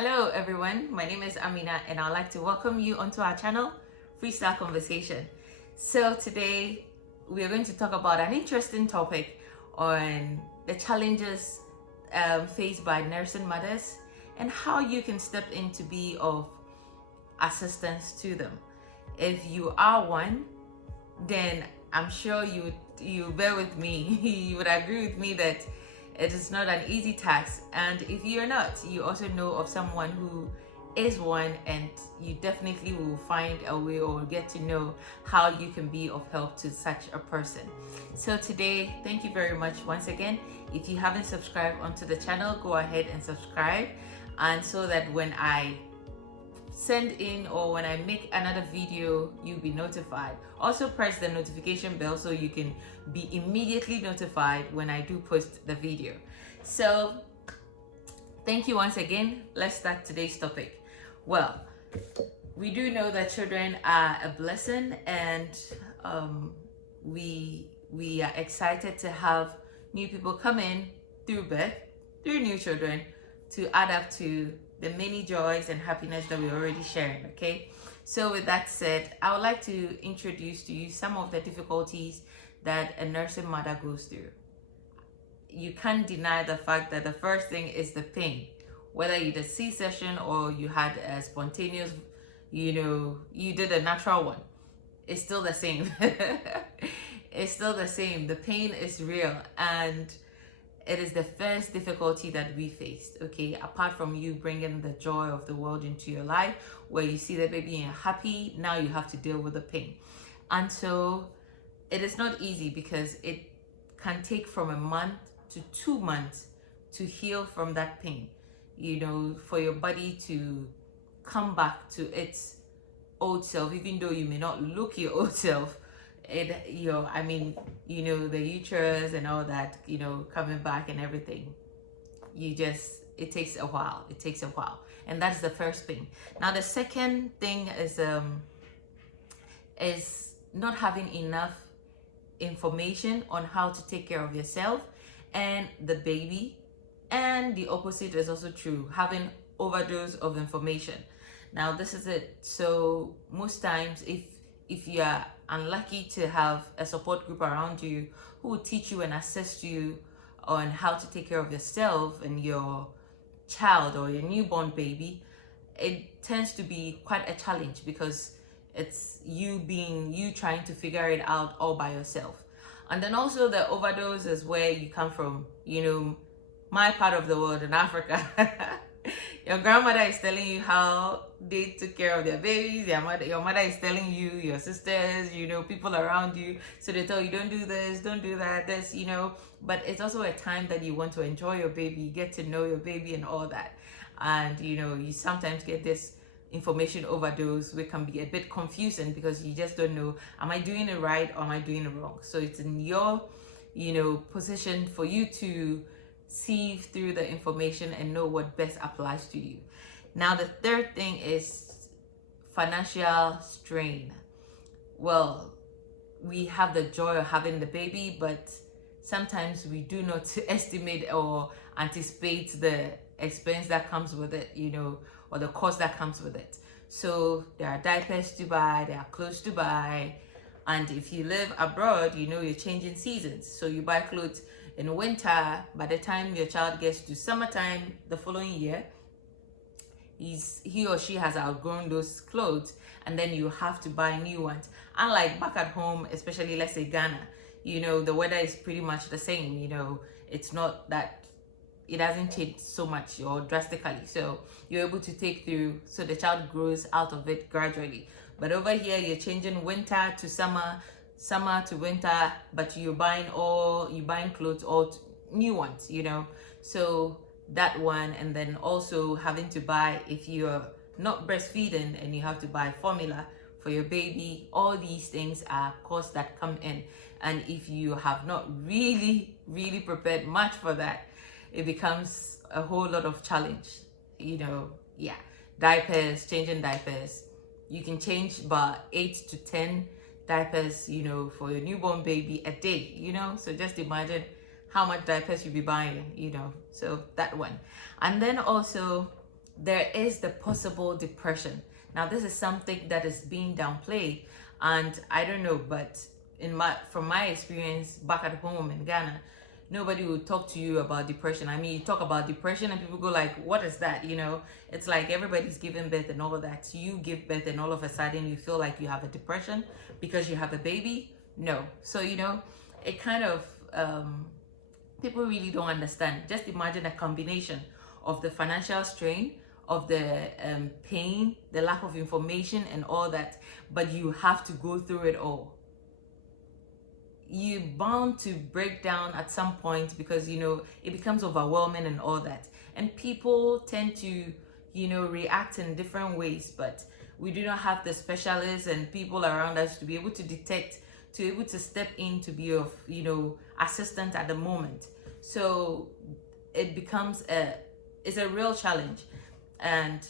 Hello everyone, my name is Amina and I'd like to welcome you onto our channel, Freestyle Conversation. So today we are going to talk about an interesting topic on the challenges faced by nursing mothers and how you can step in to be of assistance to them. If you are one, then I'm sure you bear with me. You would agree with me that it is not an easy task, and if you're not, you also know of someone who is one, and you definitely will find a way or get to know how you can be of help to such a person. So today, thank you very much once again. If you haven't subscribed onto the channel, go ahead and subscribe, and so that when I send in or when I make another video, you'll be notified. Also press the notification bell so you can be immediately notified when I do post the video. So thank you once again. Let's start today's topic. Well, we do know that children are a blessing, and we are excited to have new people come in through birth, through new children, to add up to the many joys and happiness that we're already sharing. Okay, so with that said, I would like to introduce to you some of the difficulties that a nursing mother goes through. You can't deny the fact that the first thing is the pain, whether you did C-section or you had a spontaneous, you did a natural one. It's still the same. It's still the same. The pain is real, and it is the first difficulty that we faced, okay? Apart from you bringing the joy of the world into your life, where you see the baby and happy, now you have to deal with the pain. And so it is not easy, because it can take from a month to 2 months to heal from that pain, for your body to come back to its old self, even though you may not look your old self. The uterus and all that, coming back and everything, it takes a while. And that's the first thing. Now the second thing is not having enough information on how to take care of yourself and the baby. And the opposite is also true, having overdose of information. Now this is it. So most times, if you are unlucky to have a support group around you who will teach you and assist you on how to take care of yourself and your child or your newborn baby, it tends to be quite a challenge, because it's you trying to figure it out all by yourself. And then also the overdose is where you come from, my part of the world in Africa. Your grandmother is telling you how they took care of their babies. Your mother is telling you, your sisters, people around you. So they tell you, don't do this, don't do that, this, But it's also a time that you want to enjoy your baby, get to know your baby and all that. And, you sometimes get this information overdose, which can be a bit confusing, because you just don't know, am I doing it right or am I doing it wrong? So it's in your, position for you to sieve through the information and know what best applies to you. Now the third thing is financial strain. Well, we have the joy of having the baby, but sometimes we do not estimate or anticipate the expense that comes with it, or the cost that comes with it. So there are diapers to buy, there are clothes to buy, and if you live abroad, you're changing seasons. So you buy clothes in winter. By the time your child gets to summertime the following year, he or she has outgrown those clothes, and then you have to buy new ones. Unlike back at home, especially let's say Ghana, the weather is pretty much the same. It's not that it hasn't changed so much or drastically, so you're able to take through, so the child grows out of it gradually. But over here, you're changing winter to summer to winter, but you're buying clothes, all new ones, so that one. And then also having to buy, if you're not breastfeeding and you have to buy formula for your baby, all these things are costs that come in. And if you have not really prepared much for that, it becomes a whole lot of challenge. Diapers, changing diapers, you can change about 8 to 10 diapers, for your newborn baby a day, so just imagine how much diapers you'll be buying, so that one. And then also there is the possible depression. Now, this is something that is being downplayed, and I don't know, but from my experience back at home in Ghana, nobody will talk to you about depression. I mean, you talk about depression and people go like, what is that? It's like everybody's giving birth and all of that. So you give birth and all of a sudden you feel like you have a depression because you have a baby. No. So it kind of people really don't understand. Just imagine a combination of the financial strain, of the pain, the lack of information and all that, but you have to go through it all. You're bound to break down at some point because it becomes overwhelming and all that, and people tend to react in different ways, but we do not have the specialists and people around us to be able to detect, to be able to step in, to be of assistance at the moment. So it becomes it's a real challenge, and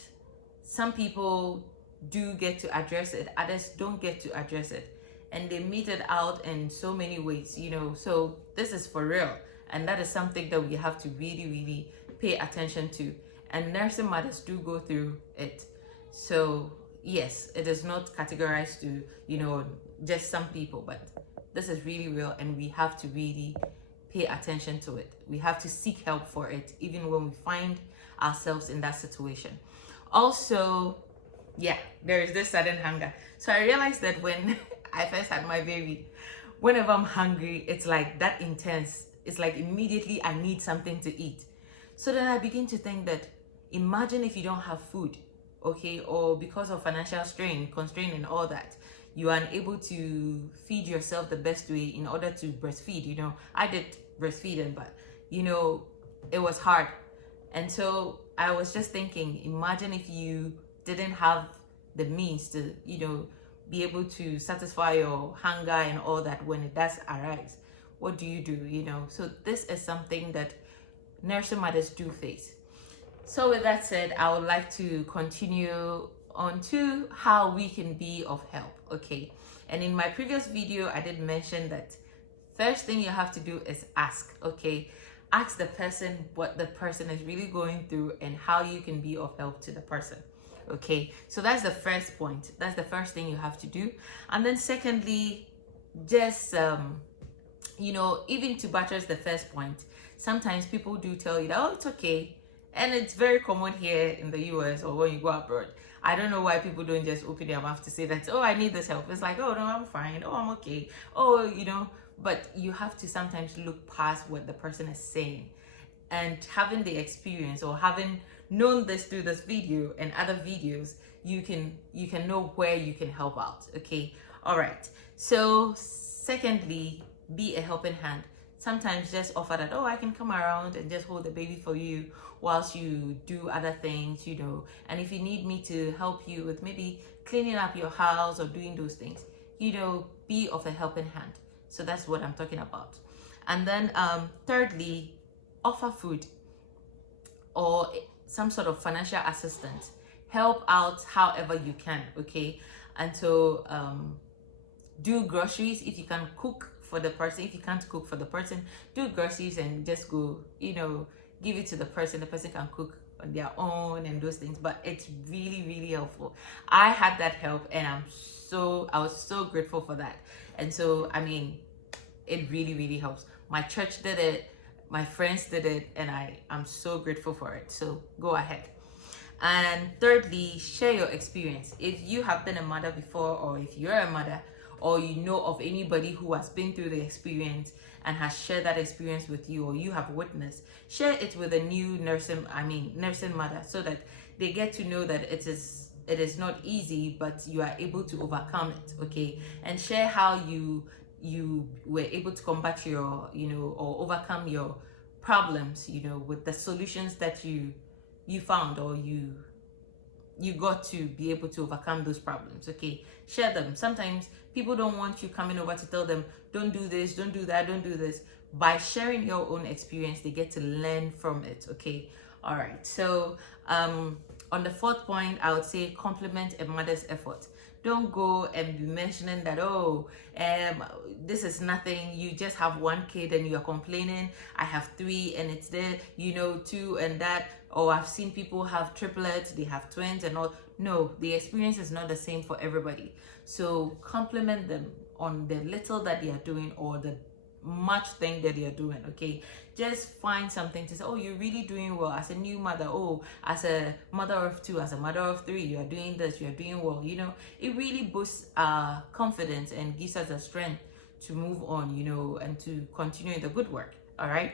some people do get to address it, others don't get to address it, and they meet it out in so many ways, so this is for real, and that is something that we have to really pay attention to, and nursing mothers do go through it. So yes, it is not categorized to just some people, but this is really real, and we have to really pay attention to it. We have to seek help for it, even when we find ourselves in that situation. Also, yeah, there is this sudden hunger. So I realized that when I first had my baby, whenever I'm hungry, it's like that intense. It's like immediately I need something to eat. So then I begin to think that imagine if you don't have food, okay, or because of financial constraint and all that, you are unable to feed yourself the best way in order to breastfeed. I did breastfeeding, but it was hard. And so I was just thinking, imagine if you didn't have the means to be able to satisfy your hunger and all that when it does arise. What do you do? So this is something that nursing mothers do face. So with that said, I would like to continue on to how we can be of help. Okay, and in my previous video I did mention that first thing you have to do is ask. Okay, ask the person what the person is really going through and how you can be of help to the person. Okay, so that's the first point. That's the first thing you have to do. And then secondly, just even to buttress the first point, sometimes people do tell you that, oh, it's okay, and it's very common here in the US or when you go abroad. I don't know why people don't just open their mouth to say that, oh, I need this help. It's like, oh no, I'm fine, oh, I'm okay, oh, but you have to sometimes look past what the person is saying, and having the experience or having known this through this video and other videos, you can know where you can help out. Okay, all right. So secondly, be a helping hand. Sometimes just offer that, oh, I can come around and just hold the baby for you whilst you do other things, and if you need me to help you with maybe cleaning up your house or doing those things, be of a helping hand. So that's what I'm talking about. And then thirdly, offer food or some sort of financial assistance. Help out however you can. Okay, and so do groceries if you can cook for the person. If you can't cook for the person, do groceries and just go give it to the person can cook on their own and those things. But it's really helpful. I had that help, and I was so grateful for that. And so I mean, it really helps. My church did it, my friends did it, and I'm so grateful for it. So go ahead. And thirdly, share your experience. If you have been a mother before, or if you're a mother, or you know of anybody who has been through the experience and has shared that experience with you, or you have witnessed, share it with a new nursing mother, so that they get to know that it is not easy, but you are able to overcome it. Okay, and share how you were able to combat your or overcome your problems with the solutions that you found, or you got to be able to overcome those problems. Okay, share them. Sometimes people don't want you coming over to tell them, don't do this, don't do that, don't do this. By sharing your own experience, they get to learn from it. Okay, all right. So on the fourth point, I would say compliment a mother's effort. Don't go and be mentioning that, oh, this is nothing, you just have one kid and you're complaining. I have three and it's there, you know, two and that. Or I've seen people have triplets, they have twins and all. No, the experience is not the same for everybody. So compliment them on the little that they are doing or the much thing that you're doing. Okay, just find something to say, oh, you're really doing well as a new mother, oh, as a mother of two, as a mother of three, you're doing this, you're doing well. You know, it really boosts our confidence and gives us the strength to move on, you know, and to continue the good work. All right.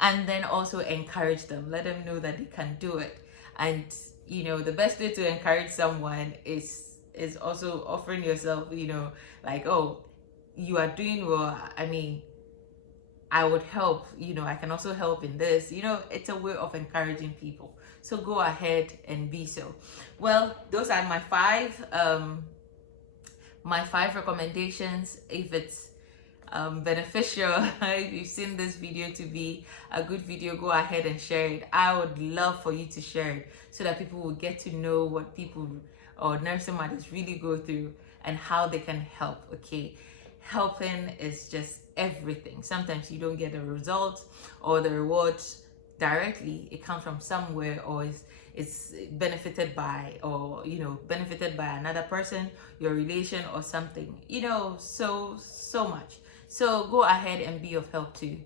And then also encourage them, let them know that they can do it. And you know, the best way to encourage someone is also offering yourself, you know, like, oh, you are doing well, I mean, I would help, you know, I can also help in this, you know. It's a way of encouraging people. So go ahead and be so. Well, those are my five recommendations. If it's beneficial, if you've seen this video to be a good video, go ahead and share it. I would love for you to share it so that people will get to know what people or nursing mothers really go through and how they can help. Okay, helping is just everything. Sometimes you don't get a result or the reward directly, it comes from somewhere, or it's benefited by, or you know, benefited by another person, your relation or something, you know, so much. So go ahead and be of help to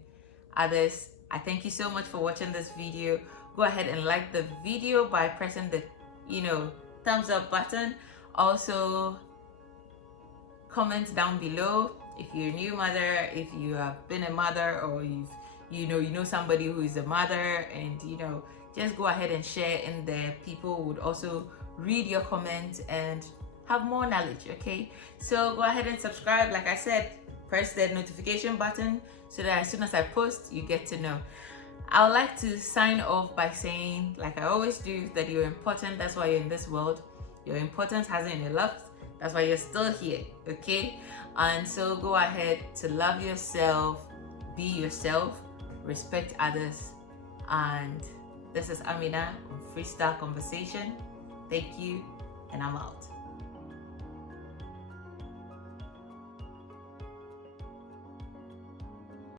others. I thank you so much for watching this video. Go ahead and like the video by pressing the, you know, thumbs up button. Also comment down below if you're a new mother, if you have been a mother, or you know somebody who is a mother, and you know, just go ahead and share in there. People would also read your comments and have more knowledge. Okay, so go ahead and subscribe. Like I said, press the notification button so that as soon as I post, you get to know. I would like to sign off by saying, like I always do, that you're important. That's why you're in this world. Your importance hasn't elapsed. That's why you're still here. Okay, and so go ahead to love yourself, be yourself, respect others. And this is Amina on Freestyle Conversation. Thank you, and I'm out.